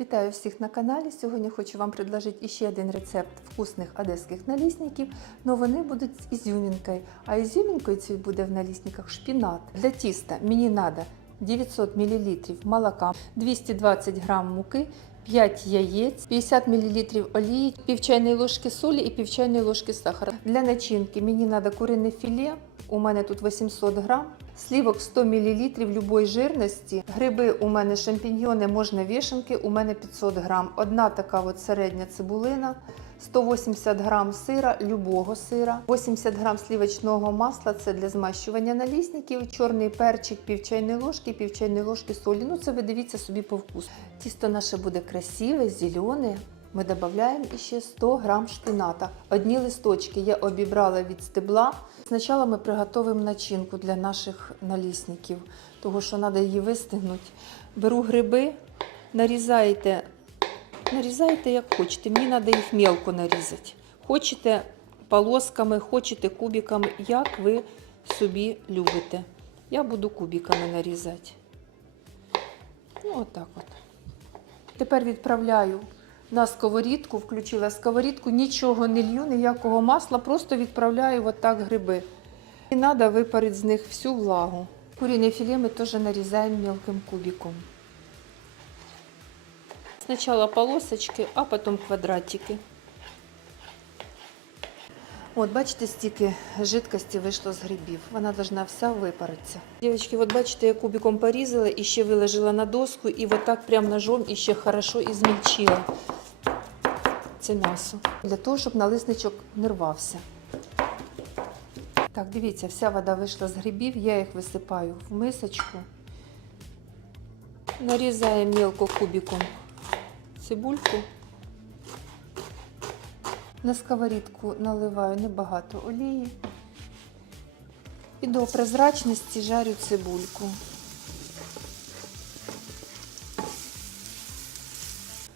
Вітаю всіх на каналі. Сьогодні хочу вам предложити ще один рецепт вкусних одеських налісників, але вони будуть з ізюмінкою. А ізюмінкою цією буде в налісниках шпінат. Для тіста мені треба 900 мл молока, 220 г муки, 5 яєць, 50 мл олії, пів чайної ложки солі і пів чайної ложки сахара. Для начинки мені треба курине філе, у мене тут 800 грам, слівок 100 мл любої жирності. Гриби у мене шампіньйони, можна вішенки, у мене 500 грам. Одна така от середня цибулина, 180 грам сира, любого сира, 80 грам слівочного масла, це для змащування налісників, чорний перчик, пів чайної ложки, пів чайної ложки солі. Ну це ви дивіться собі по вкусу. Тісто наше буде красиве, зелене. Ми додаємо ще 100 грам шпината. Одні листочки я обібрала від стебла. Спочатку ми приготуємо начинку для наших налісників, тому що треба її вистигнути. Беру гриби, нарізаєте, нарізаєте як хочете. Мені треба їх мелко нарізати. Хочете полосками, хочете кубиками, як ви собі любите. Я буду кубиками нарізати. Ну, отак от. Тепер відправляю на сковорідку, включила сковорідку, нічого не лью, ніякого масла, просто відправляю отак гриби. І треба випарити з них всю влагу. Курине філе ми теж нарізаємо мелким кубиком. Спочатку полосочки, а потім квадратики. От, бачите, стільки жидкості вийшло з грибів. Вона повинна вся випаритися. Дівчатки, от бачите, я кубиком порізала і ще виложила на доску, і отак прям ножом і ще хорошо і змільчила це м'ясо. Для того, щоб налисничок не рвався. Так, дивіться, вся вода вийшла з грибів, я їх висипаю в мисочку. Нарізаю мелко кубиком цибульку. На сковорідку наливаю небагато олії. І до прозрачності жарю цибульку.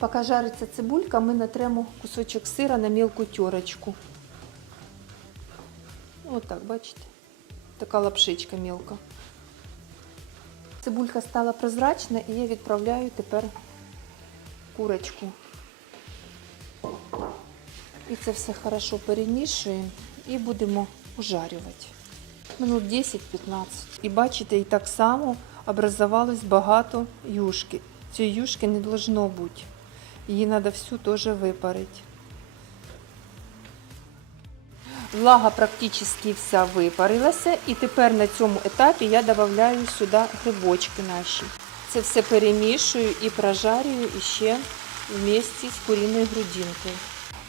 Поки жариться цибулька, ми натремо кусочок сира на мілку терочку. Отак, бачите? Така лапшичка мілка. Цибулька стала прозрачна і я відправляю тепер курочку. І це все хорошо перемішуємо і будемо ужарювати. Минут 10-15. І бачите, і так само образувалось багато юшки. Цієї юшки не должно бути. Її треба всю теж випарити. Влага практично вся випарилася. І тепер на цьому етапі я додаю сюди грибочки наші. Це все перемішую і прожарюю ще вместе з куріною грудинкою.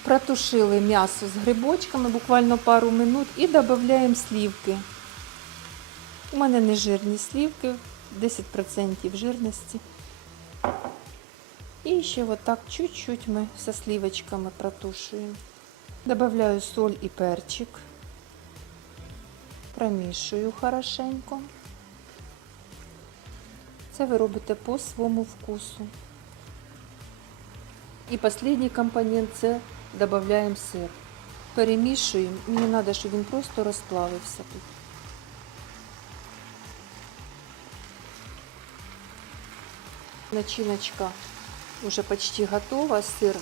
Протушили м'ясо з грибочками буквально пару минут і додаємо слівки. У мене не жирні слівки, 10% жирності. І ще вот так чуть-чуть ми со сливочками протушуємо. Добавляю соль і перчик. Промішую хорошенько. Це ви робите по своєму вкусу. І останній компонент це додаємо сир. Перемішуємо. Мені треба, щоб він просто розплавився тут. Начиночка уже почти готова, сир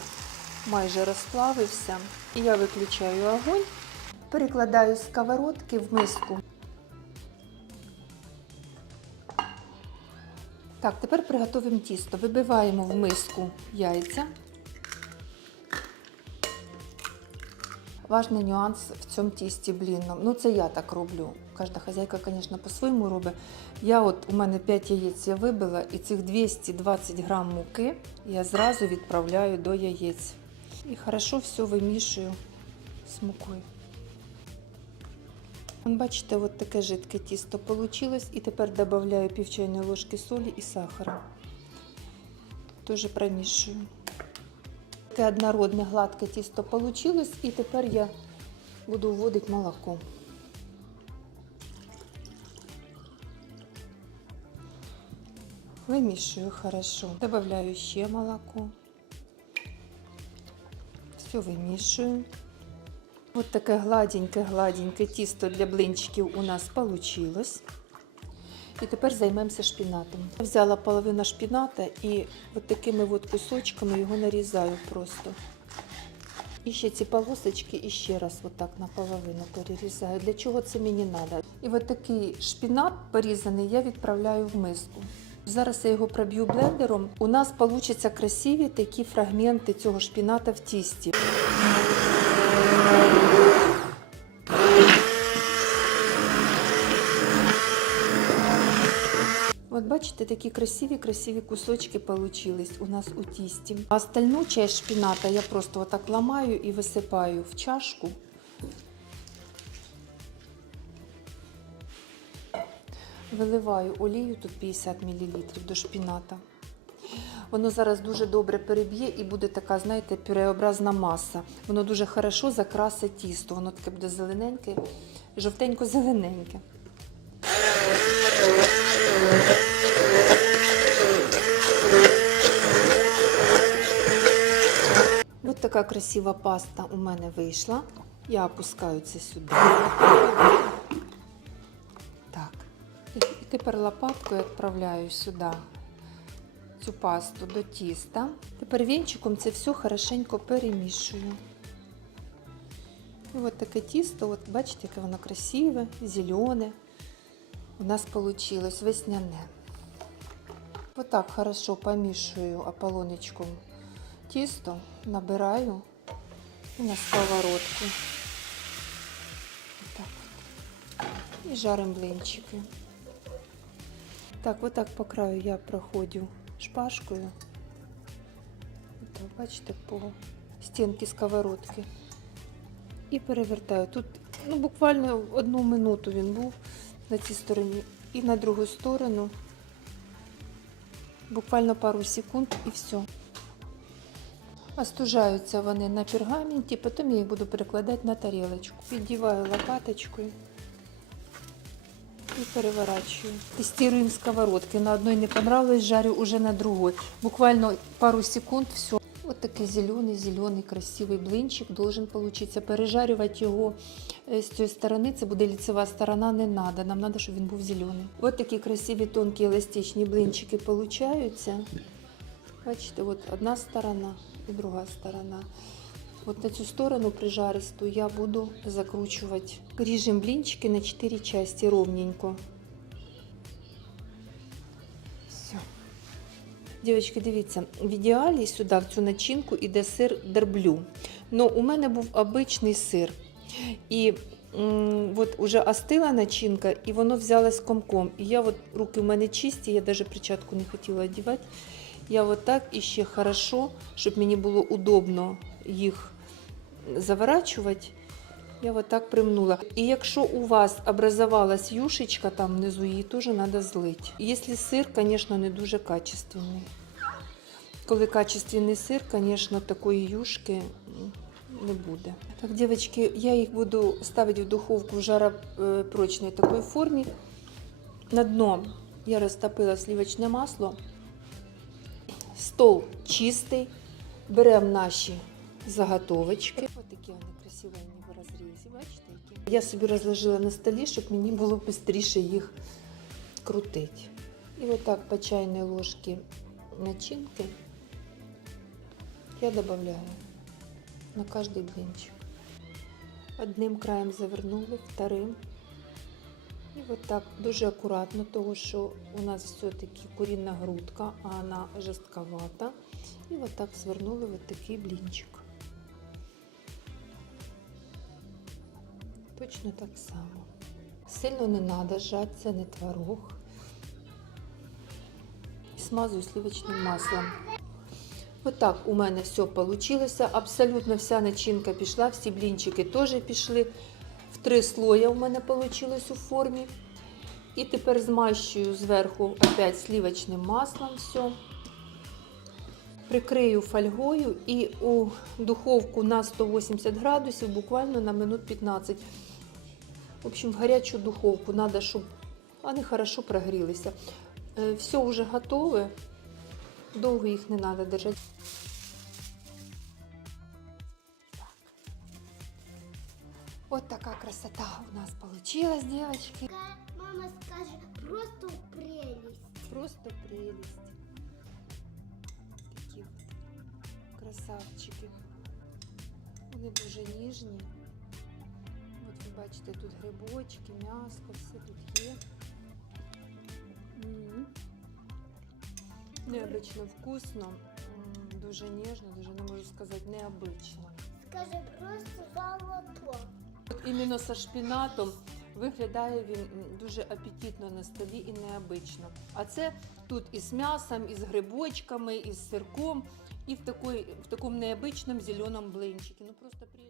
майже розплавився. І я виключаю огонь, перекладаю з сковородки в миску. Так, тепер приготуємо тісто. Вибиваємо в миску яйця. Важний нюанс в цьому тісті блінном. Ну, це я так роблю. Кожна хазяйка, звісно, по-своєму робить. Я от, у мене 5 яєць я вибила, і цих 220 грам муки я зразу відправляю до яєць. І хорошо все вимішую з мукою. Бачите, от таке жидке тісто вийшло. І тепер додаю пів чайної ложки солі і сахара. Теж промішую. Таке однородне гладке тісто вийшло, і тепер я буду вводити молоко. Вимішую хорошо. Добавляю ще молоко. Все вимішую. Ось таке гладеньке-гладеньке тісто для блинчиків у нас вийшло. І тепер займемося шпінатом. Взяла половину шпіната і от такими от кусочками його нарізаю просто. І ще ці полосочки і ще раз отак наполовину перерізаю. Для чого це мені треба? І от такий шпінат порізаний я відправляю в миску. Зараз я його проб'ю блендером. У нас получаться красиві такі фрагменти цього шпіната в тісті. Бачите, такі красиві, красиві кусочки получились у нас у тісті. А остальну часть шпіната я просто отак ламаю і висипаю в чашку. Виливаю олію, тут 50 мл до шпіната. Воно зараз дуже добре переб'є і буде така, знаєте, пюреобразна маса. Воно дуже хорошо закрасить тісто. Воно таке буде зелененьке, жовтенько-зелененьке. Така красива паста у мене вийшла. Я опускаю це сюди. Так. І тепер лопаткою відправляю сюди цю пасту до тіста. Тепер вінчиком це все хорошенько перемішую. І от таке тісто, от бачите, яке воно красиве, зелене. У нас вийшло весняне. Отак хорошо помішую ополонечком тісто, набираю на сковородку. Отак от. І жарим блинчики. Так, отак по краю я проходжу шпажкою. Так, бачите, по стінки сковородки. І перевертаю. Тут ну, буквально одну минуту він був на цій стороні. І на другу сторону. Буквально пару секунд і все. Остужаються вони на пергаменті, потім я їх буду перекладати на тарілочку. Піддіваю лопаточкою і переворачую. Тестируем сковородки. На одной не понравилось, жарю уже на другой. Буквально пару секунд, все. Вот такий зелений, красивий блинчик должен получиться. Пережарювати його е, з цієї сторони, це буде ліцева сторона, не треба. Нам треба, щоб він був зелений. Ось такі красиві тонкі еластичні блинчики получаються. Бачите, от одна сторона і друга сторона. От на цю сторону прижаристу я буду закручувати. Ріжемо блінчики на 4 части ровненько. Все. Дівчатки, дивіться, в ідеалі сюди, в цю начинку, іде сир дерблю. Ну, у мене був обичний сир. І от уже остила начинка, і воно взялось комком. І я от руки в мене чисті, я навіть перчатку не хотіла одягати. Я от так і ще хорошо, щоб мені було удобно їх заворачувати. Я вот так примнула. І якщо у вас образовалась юшечка там внизу, її теж треба злити. Якщо сир, звісно, не дуже качественний. Коли качественний сир, звісно, такої юшки не буде. Так, дівчатки, я їх буду ставити в духовку в жаропрочній такій формі. На дно я розтопила сливочне масло. Стол чистий. Беремо наші заготовочки. Ось такі вони красивенні в розрізі, бачите? які? Я собі розложила на столі, щоб мені було швидше їх крутити. І отак по чайній ложці начинки я додаю на кожний блинчик. Одним краєм завернули, вторим. І от так дуже акуратно, тому що у нас все-таки курінна грудка, а вона жорстковата. І от так звернули от такий блінчик. Точно так само. Сильно не треба жати, це не творог. Смазую сливочним маслом. Отак у мене все вийшло. Абсолютно вся начинка пішла, всі блінчики теж пішли. Три слоя у мене вийшло у формі. І тепер змащую зверху опять сливочним маслом все. Прикрию фольгою і у духовку на 180 градусів буквально на минут 15. В общем, в гарячу духовку треба, щоб вони хорошо прогрілися. Е, Все вже готове. Довго їх не треба держати. Вот такая красота у нас получилась, девочки. Ка- Мама скаже, просто прелесть. Просто прелесть. Такі от красавчики. Вони дуже ніжні. От ви бачите, тут грибочки, м'яско, все тут є. М. Необично вкусно, дуже ніжно, дуже не можу сказати, необично. Скаже, просто золото. Іменно со шпінатом виглядає він дуже апетитно на столі і необично. А це тут і з м'ясом, і з грибочками, і з сирком, і в, такой, в такому необичному зеленому блинчику. Ну просто при...